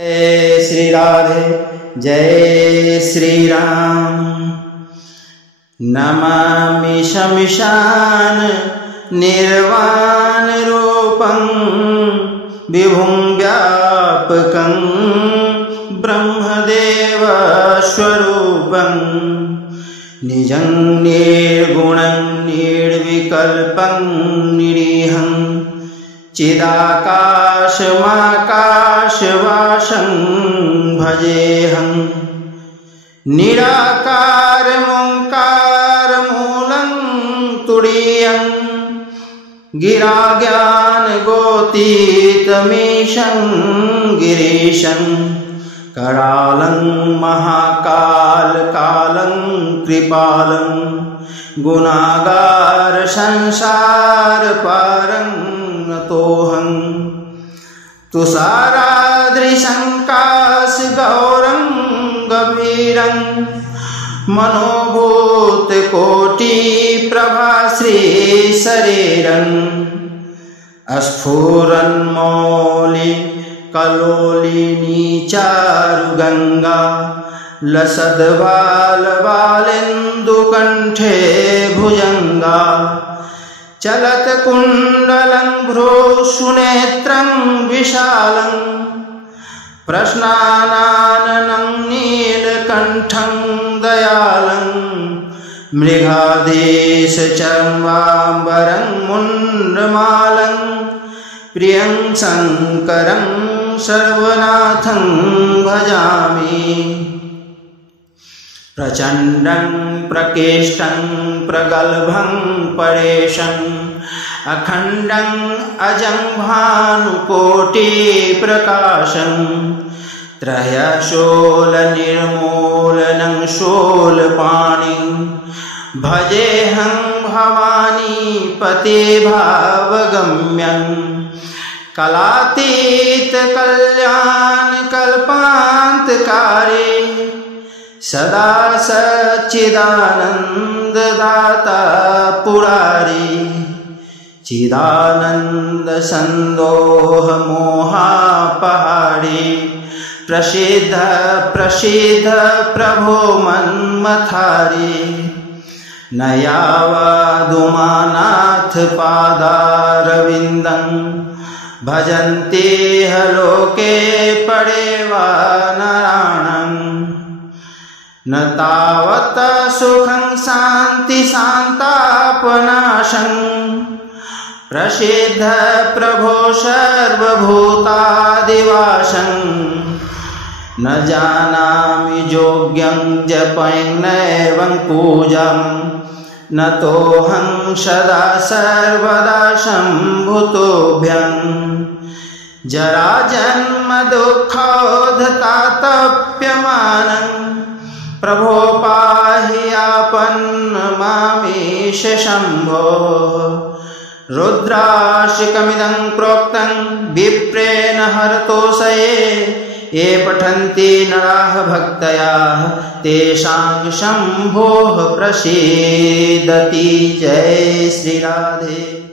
जय श्री राधे जय श्री राम। नमामि शमिशान निर्वाण रूपं विभुं व्यापकं ब्रह्मदेव स्वरूपं निजं निर्गुणं निर्विकल्पं निरीहं चिदाकाशमाकाशवासं भजेऽहं निराकारमोङ्कारमूलं तुरीयं गिराज्ञानगोतीतमीशं गिरीशं करालं महाकालकालं कृपालं गुणागार संसार पारं नतोऽहं तुषाराद्रिशङ्काश गौरं गभीरं मनोभूतकोटिप्रभाश्रीशरीरं स्फुरन्मौलि कलोलिनी चारुगंगा लसद्बालबालेन्दुकण्ठे भुजंगा चलत्कुण्डलं भ्रूसुनेत्रं विशालं प्रश्नानाननं नीलकण्ठं दयालं मृगाधीशचर्माम्बरं मुण्डमालं प्रियं शङ्करं सर्वनाथं भजामि। प्रचण्डं प्रकेष्टं प्रगल्भं परेशं अखण्डं अजं भानुकोटिप्रकाशं त्रयशूलनिर्मूलनं शूलपाणिं भजेऽहं भवानीपते भावगम्यं कलातीत कल्याण कल्पान्तकारे सदा सच्चिदानन्ददाता पुरारी चिदानन्द सन्दोह मोहापहारी प्रसिद्ध प्रसिद्ध प्रभो मन्मथारी नयावादुमानाथ पादारविन्दं भजन्ते लोके परेवा नारायणं न तावत् सुखं शान्ति शान्तापनाशं प्रसिद्ध प्रभो सर्वभूतादिवासं न जानामि योग्यं जपैर्नैवं पूजां न तोऽहं सदा सर्वदा शम्भुतोऽभ्यं जराजन्म दुःखोद्धतातप्यमानं प्रभो पाहि आपन्नमामीश शम्भो। रुद्राशिकमिदं प्रोक्तं विप्रेण हरतोषये ये पठन्ति नराः भक्तया तेषां शम्भोः प्रसीदति। जय श्री राधे।